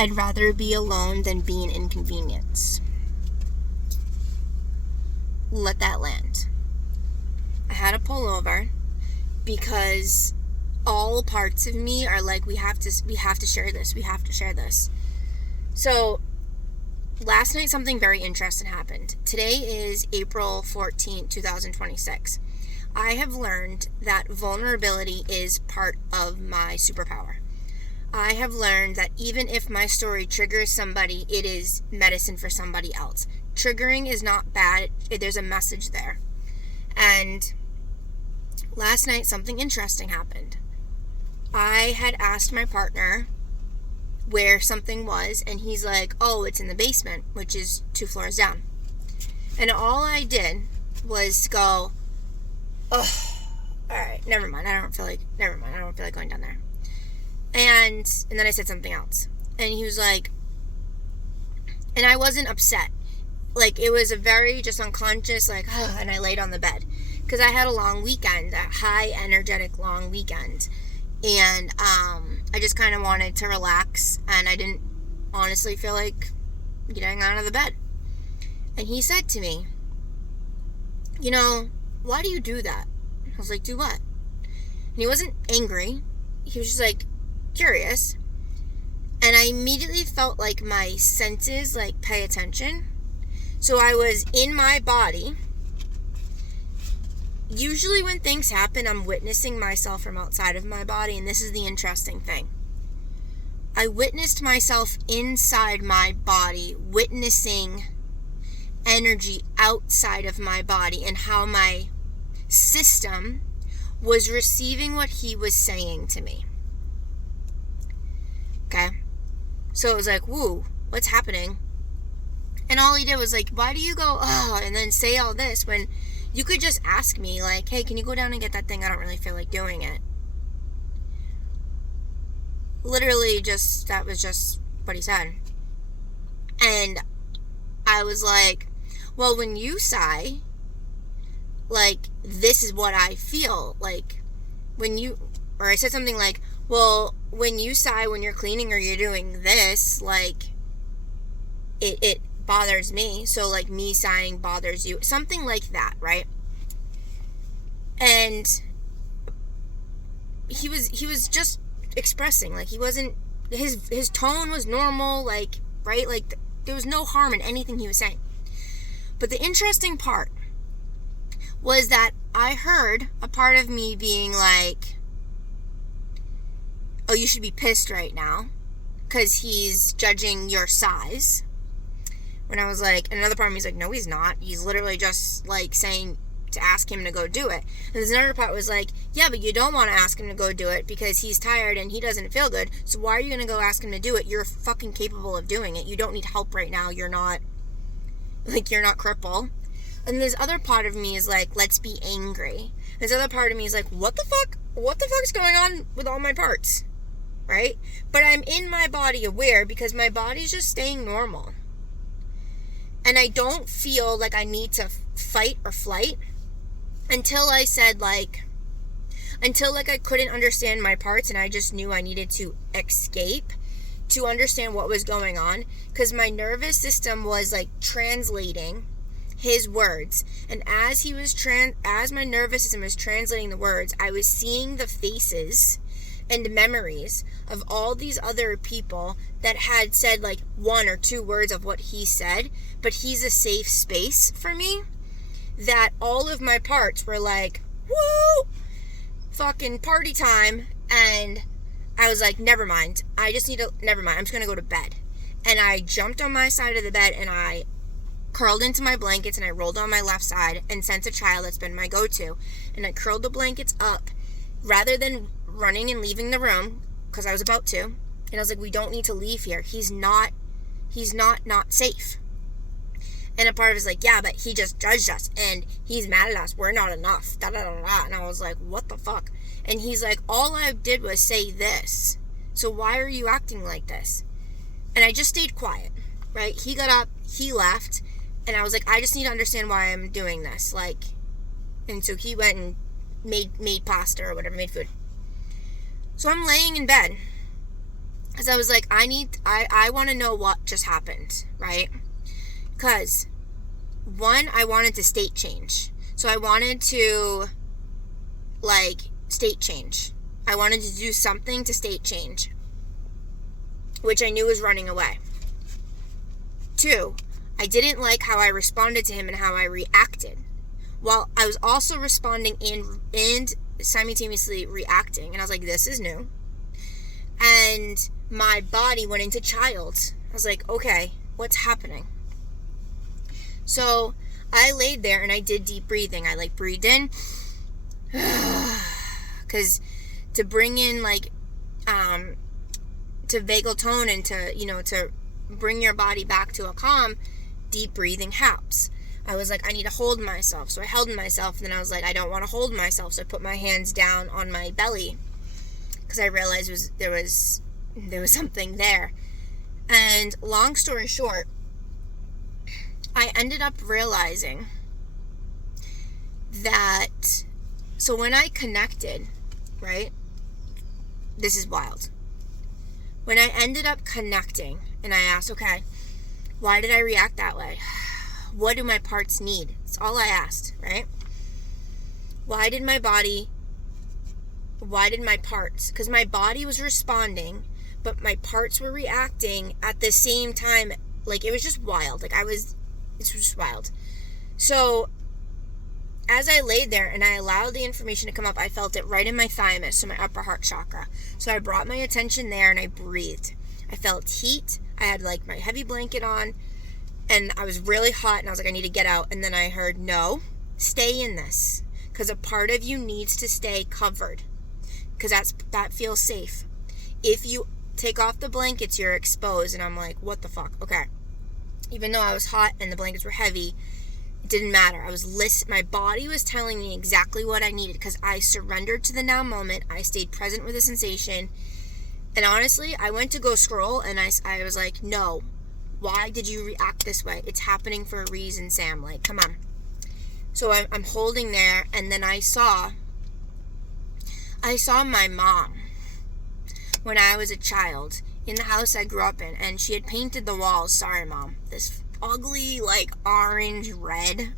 I'd rather be alone than be an inconvenience. Let that land. I had to pull over because all parts of me are like, we have to share this. So last night something very interesting happened. Today is April 14th, 2026. I have learned that vulnerability is part of my superpower. I have learned that even if my story triggers somebody, it is medicine for somebody else. Triggering is not bad. There's a message there. And last night something interesting happened. I had asked my partner where something was, and he's like, oh, it's in the basement, which is 2 floors down. And all I did was go, oh, all right, never mind. I don't feel like going down there. And then I said something else. And he was like, and I wasn't upset. Like, it was a very just unconscious, like, oh, and I laid on the bed. Because I had a long weekend, a high energetic long weekend. And I just kind of wanted to relax. And I didn't honestly feel like getting out of the bed. And he said to me, you know, why do you do that? I was like, do what? And he wasn't angry. He was just like, curious. And I immediately felt like my senses like pay attention. So I was in my body. Usually when things happen, I'm witnessing myself from outside of my body, and this is the interesting thing. I witnessed myself inside my body, witnessing energy outside of my body and how my system was receiving what he was saying to me. Okay? So it was like, woo, what's happening? And all he did was like, why do you go, oh, and then say all this when you could just ask me, like, hey, can you go down and get that thing? I don't really feel like doing it. Literally that was just what he said. And I was like, well, when you sigh, like, this is what I feel. Like, or I said something like, well, when you sigh, when you're cleaning or you're doing this, like, it bothers me. So, like, me sighing bothers you. Something like that, right? And he was just expressing, like, he wasn't, his tone was normal, like, right? Like, there was no harm in anything he was saying. But the interesting part was that I heard a part of me being like, oh, you should be pissed right now because he's judging your size. When I was like, and another part of me is like, no, he's not. He's literally just like saying to ask him to go do it. And there's another part was like, yeah, but you don't want to ask him to go do it because he's tired and he doesn't feel good. So why are you going to go ask him to do it? You're fucking capable of doing it. You don't need help right now. You're not crippled. And this other part of me is like, let's be angry. This other part of me is like, what the fuck's going on with all my parts? Right? But I'm in my body aware because my body's just staying normal. And I don't feel like I need to fight or flight until I couldn't understand my parts and I just knew I needed to escape to understand what was going on, because my nervous system was like translating his words, and as my nervous system was translating the words, I was seeing the faces and memories of all these other people that had said like 1 or 2 words of what he said, but he's a safe space for me, that all of my parts were like, woo, fucking party time. And I was like, never mind, I'm just gonna go to bed. And I jumped on my side of the bed and I curled into my blankets and I rolled on my left side, and since a child that's been my go-to, and I curled the blankets up rather than running and leaving the room, because I was about to, and I was like, we don't need to leave here. He's not safe. And a part of it is like, yeah, but he just judged us and he's mad at us. We're not enough. Da da da da. And I was like, what the fuck? And he's like, all I did was say this. So why are you acting like this? And I just stayed quiet, right? He got up, he left, and I was like, I just need to understand why I'm doing this. Like, and so he went and made pasta or whatever, made food. So I'm laying in bed. Because I was like, I want to know what just happened, right? Because, one, I wanted to state change. So I wanted to, like, state change. I wanted to do something to state change, which I knew was running away. 2, I didn't like how I responded to him and how I reacted. While I was also responding and simultaneously reacting. And I was like, this is new. And my body went into child. I was like, okay, what's happening? So I laid there and I did deep breathing. I like breathed in. Because to bring in like, to vagal tone and to, to bring your body back to a calm, deep breathing helps. I was like, I need to hold myself. So I held myself, and then I was like, I don't want to hold myself. So I put my hands down on my belly because I realized there was something there. And long story short, I ended up realizing that, so when I connected, right, this is wild. When I ended up connecting and I asked, okay, why did I react that way? What do my parts need? That's all I asked, right? Why did my parts? Because my body was responding, but my parts were reacting at the same time. Like, it was just wild. It was just wild. So, as I laid there and I allowed the information to come up, I felt it right in my thymus, so my upper heart chakra. So I brought my attention there and I breathed. I felt heat. I had like my heavy blanket on. And I was really hot, and I was like, I need to get out. And then I heard, no, stay in this. Because a part of you needs to stay covered. Because that feels safe. If you take off the blankets, you're exposed. And I'm like, what the fuck? Okay. Even though I was hot and the blankets were heavy, it didn't matter. I was listening. My body was telling me exactly what I needed. Because I surrendered to the now moment. I stayed present with the sensation. And honestly, I went to go scroll, and I was like, no. Why did you react this way? It's happening for a reason, Sam. Like, come on. So I'm holding there, and then I saw my mom when I was a child in the house I grew up in, and she had painted the walls. Sorry, Mom. This ugly, like, orange red.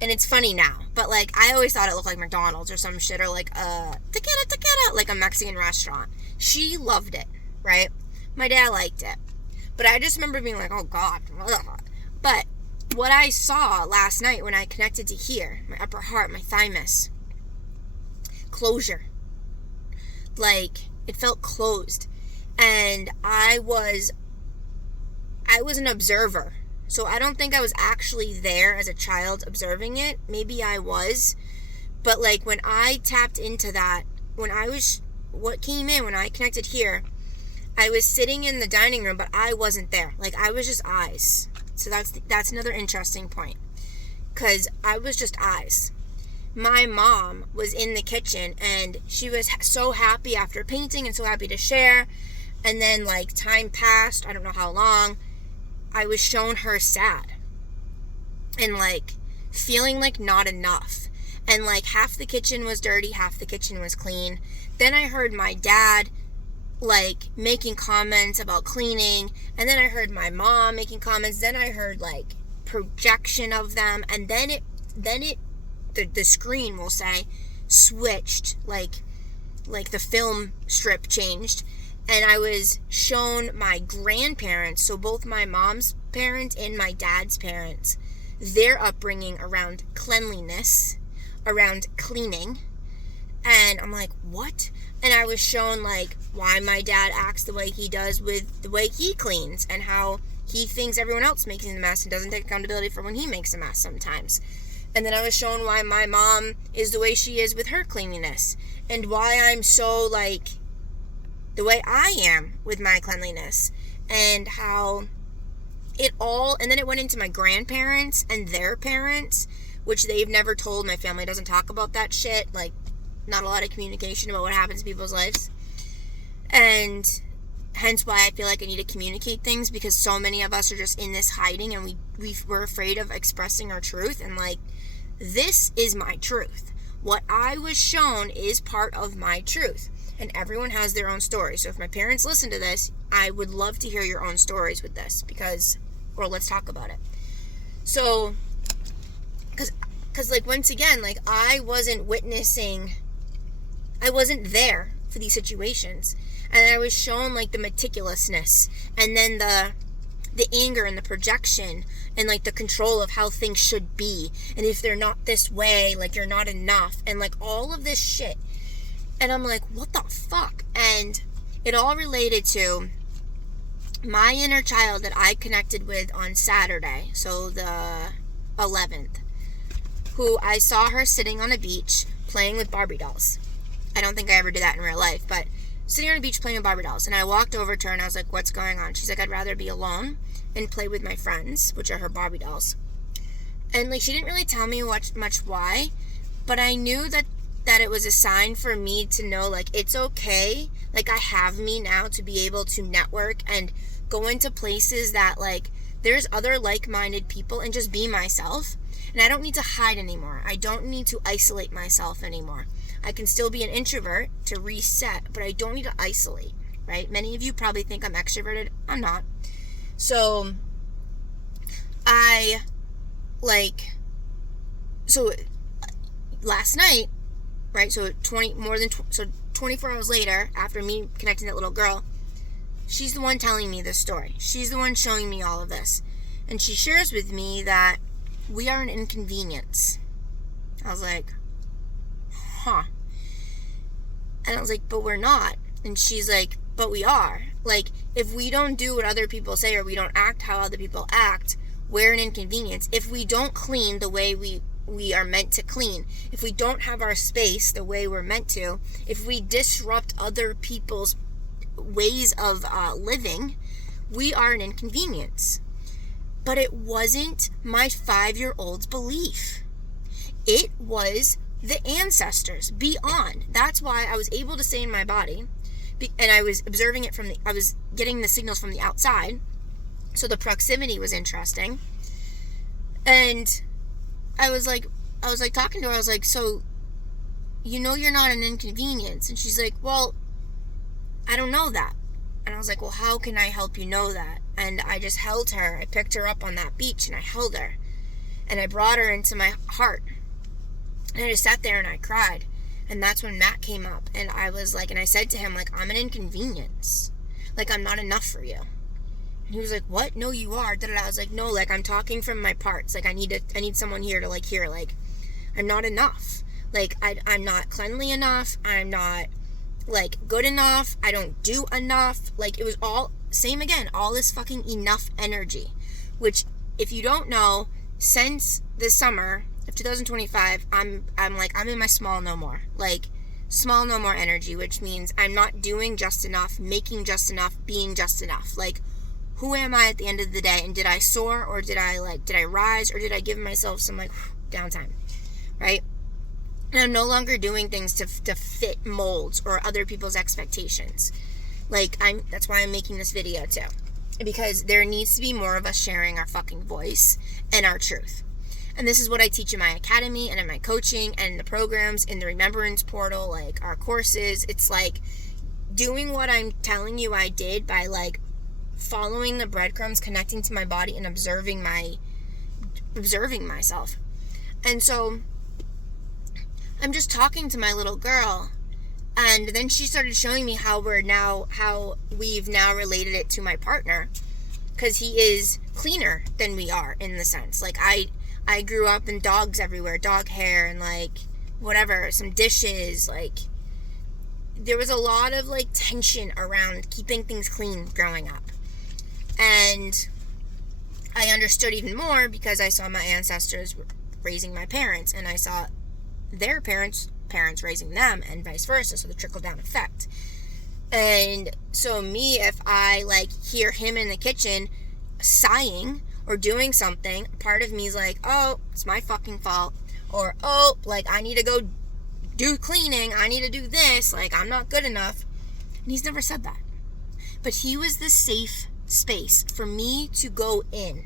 And it's funny now, but, like, I always thought it looked like McDonald's or some shit, or like taquera, like a Mexican restaurant. She loved it, right? My dad liked it. But I just remember being like, oh, God. But what I saw last night when I connected to here, my upper heart, my thymus, closure. Like, it felt closed. And I was an observer. So I don't think I was actually there as a child observing it. Maybe I was. But, like, when I tapped into that, what came in when I connected here, I was sitting in the dining room, but I wasn't there. Like, I was just eyes. So that's another interesting point. Because I was just eyes. My mom was in the kitchen, and she was so happy after painting and so happy to share. And then, like, time passed. I don't know how long. I was shown her sad. And, like, feeling like not enough. And, like, half the kitchen was dirty, half the kitchen was clean. Then I heard my dad, like, making comments about cleaning, and then I heard my mom making comments, then I heard, like, projection of them, and then the screen, will say, switched, like the film strip changed, and I was shown my grandparents, so both my mom's parents and my dad's parents, their upbringing around cleanliness, around cleaning, and I'm like, what? And I was shown, like, why my dad acts the way he does with the way he cleans, and how he thinks everyone else making the mess and doesn't take accountability for when he makes a mess sometimes. And then I was shown why my mom is the way she is with her cleanliness, and why I'm so, like, the way I am with my cleanliness, and how it all, and then it went into my grandparents and their parents, which they've never told. My family doesn't talk about that shit, like, not a lot of communication about what happens in people's lives. And hence why I feel like I need to communicate things, because so many of us are just in this hiding, and we're afraid of expressing our truth. And, like, this is my truth. What I was shown is part of my truth. And everyone has their own story. So if my parents listen to this, I would love to hear your own stories with this, or let's talk about it. So, because like, once again, like, I wasn't there for these situations. And I was shown, like, the meticulousness, and then the anger and the projection, and, like, the control of how things should be. And if they're not this way, like, you're not enough. And, like, all of this shit. And I'm like, what the fuck? And it all related to my inner child that I connected with on Saturday, so the 11th, who I saw her sitting on a beach playing with Barbie dolls. I don't think I ever did that in real life, but sitting on a beach playing with Barbie dolls. And I walked over to her and I was like, what's going on? She's like, I'd rather be alone and play with my friends, which are her Barbie dolls. And, like, she didn't really tell me much why, but I knew that it was a sign for me to know, like, it's okay. Like, I have me now to be able to network and go into places that, like, there's other like-minded people, and just be myself. And I don't need to hide anymore. I don't need to isolate myself anymore. I can still be an introvert to reset, but I don't need to isolate, right? Many of you probably think I'm extroverted. I'm not. So, last night, right, so 24 hours later, after me connecting that little girl, she's the one telling me this story. She's the one showing me all of this. And she shares with me that we are an inconvenience. I was like, huh. And I was like, but we're not. And she's like, but we are. Like, if we don't do what other people say, or we don't act how other people act, we're an inconvenience. If we don't clean the way we are meant to clean, if we don't have our space the way we're meant to, if we disrupt other people's ways of living, we are an inconvenience. But it wasn't my 5-year-old's belief. It was the ancestors beyond. That's why I was able to stay in my body, and I was observing it I was getting the signals from the outside. So the proximity was interesting. And I was talking to her, I was like, so, you're not an inconvenience? And she's like, well, I don't know that. And I was like, well, how can I help you know that? And I just held her. I picked her up on that beach and I held her. And I brought her into my heart. And I just sat there and I cried. And that's when Matt came up. And I was like, and I said to him, like, I'm an inconvenience. Like, I'm not enough for you. And he was like, what? No, you are. I was like, no, like, I'm talking from my parts. Like, I need someone here to, like, hear, like, I'm not enough. Like, I'm not cleanly enough. I'm not, like, good enough. I don't do enough. Like, it was all, same again, all this fucking enough energy. Which, if you don't know, since this summer of 2025, I'm in my small no more. Like, small no more energy, which means I'm not doing just enough, making just enough, being just enough. Like, who am I at the end of the day? And did I soar, or did I rise, or did I give myself some, like, downtime, right? And I'm no longer doing things to fit molds or other people's expectations. Like, that's why I'm making this video too. Because there needs to be more of us sharing our fucking voice and our truth. And this is what I teach in my academy and in my coaching and in the programs, in the remembrance portal, like our courses. It's like doing what I'm telling you I did by, like, following the breadcrumbs, connecting to my body, and observing myself. And so I'm just talking to my little girl, and then she started showing me how we've now related it to my partner, because he is cleaner than we are, in the sense, like, I grew up in dogs everywhere, dog hair, and, like, whatever, some dishes, like, there was a lot of, like, tension around keeping things clean growing up. And I understood even more because I saw my ancestors raising my parents, and I saw their parents raising them, and vice versa, so the trickle-down effect. And so me, if I, like, hear him in the kitchen sighing or doing something, part of me is like, oh, it's my fucking fault. Or, oh, like, I need to go do cleaning, I need to do this, like, I'm not good enough. And he's never said that. But he was the safe space for me to go in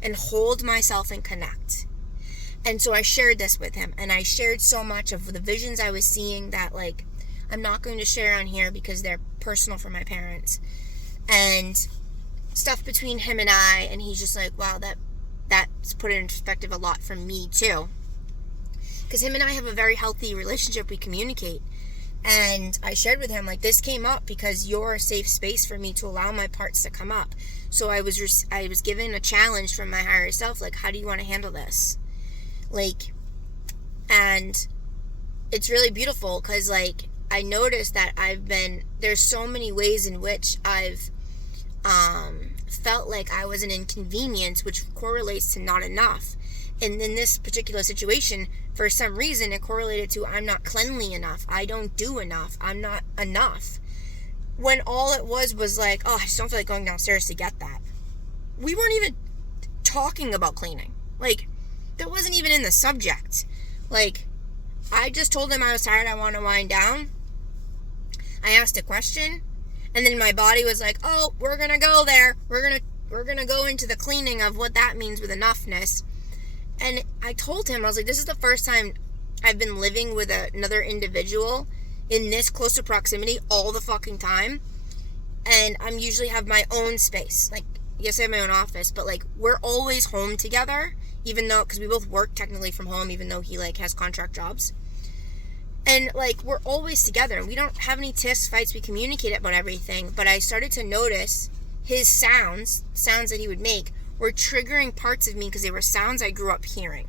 and hold myself and connect. And so I shared this with him, and I shared so much of the visions I was seeing, that, like, I'm not going to share on here because they're personal for my parents. And stuff between him and I, and he's just like, wow, that's put it in perspective a lot from me too. Because him and I have a very healthy relationship. We communicate. And I shared with him, like, this came up because you're a safe space for me to allow my parts to come up. So I was given a challenge from my higher self, like, how do you want to handle this? Like, and it's really beautiful because, like, I noticed that there's so many ways in which I've felt like I was an inconvenience, which correlates to not enough. And in this particular situation, for some reason, it correlated to I'm not cleanly enough. I don't do enough. I'm not enough. When all it was like, oh, I just don't feel like going downstairs to get that. We weren't even talking about cleaning. Like, that wasn't even in the subject. Like, I just told him I was tired, I want to wind down. I asked a question, and then my body was like, oh, we're going to go there. We're going to go into the cleaning of what that means with enoughness. And I told him, I was like, this is the first time I've been living with another individual in this close proximity all the fucking time. And I'm usually have my own space. Like, yes, I have my own office, but, like, we're always home together, even though, because we both work technically from home, even though he, like, has contract jobs. And, like, we're always together. We don't have any tiffs, fights. We communicate about everything. But I started to notice his sounds that he would make, were triggering parts of me because they were sounds I grew up hearing.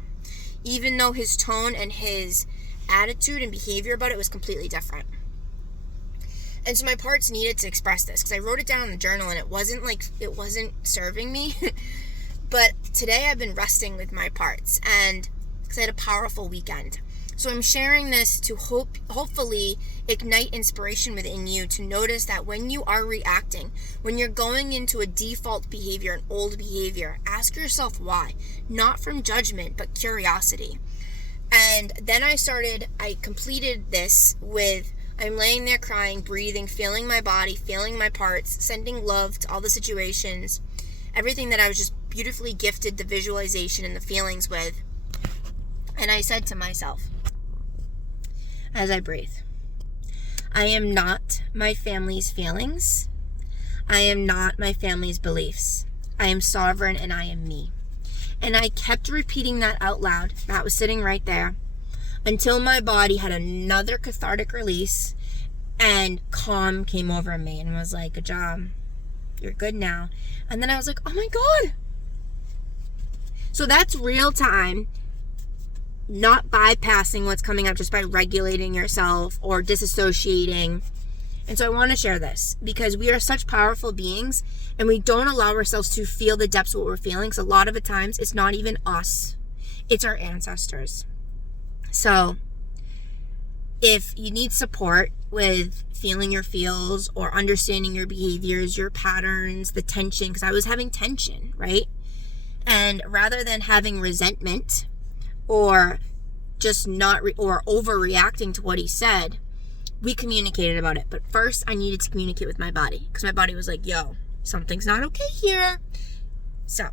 Even though his tone and his attitude and behavior about it was completely different. And so my parts needed to express this because I wrote it down in the journal and it wasn't serving me. But today I've been resting with my parts and because I had a powerful weekend. So I'm sharing this to hopefully ignite inspiration within you to notice that when you are reacting, when you're going into a default behavior, an old behavior, ask yourself why. Not from judgment, but curiosity. And then I completed this with, I'm laying there crying, breathing, feeling my body, feeling my parts, sending love to all the situations, everything that I was just beautifully gifted the visualization and the feelings with. And I said to myself, as I breathe, I am not my family's feelings. I am not my family's beliefs. I am sovereign and I am me. And I kept repeating that out loud. That was sitting right there until my body had another cathartic release and calm came over me and was like, good job. You're good now. And then I was like, oh my God. So that's real time. Not bypassing what's coming up just by regulating yourself or disassociating. And so I want to share this because we are such powerful beings and we don't allow ourselves to feel the depths of what we're feeling. So a lot of the times it's not even us. It's our ancestors. So if you need support with feeling your feels or understanding your behaviors, your patterns, the tension, because I was having tension, right? And rather than having resentment or just or overreacting to what he said, we communicated about it. But first, I needed to communicate with my body because my body was like, yo, something's not okay here. So,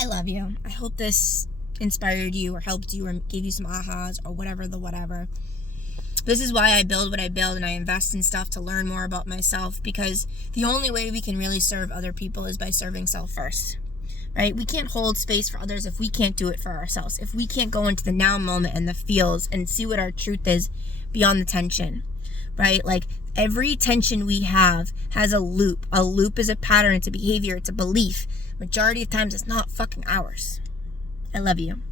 I love you. I hope this inspired you or helped you or gave you some ahas or whatever. This is why I build what I build and I invest in stuff to learn more about myself because the only way we can really serve other people is by serving self first. Right? We can't hold space for others if we can't do it for ourselves. If we can't go into the now moment and the feels and see what our truth is beyond the tension. Right? Like every tension we have has a loop. A loop is a pattern. It's a behavior. It's a belief. Majority of times it's not fucking ours. I love you.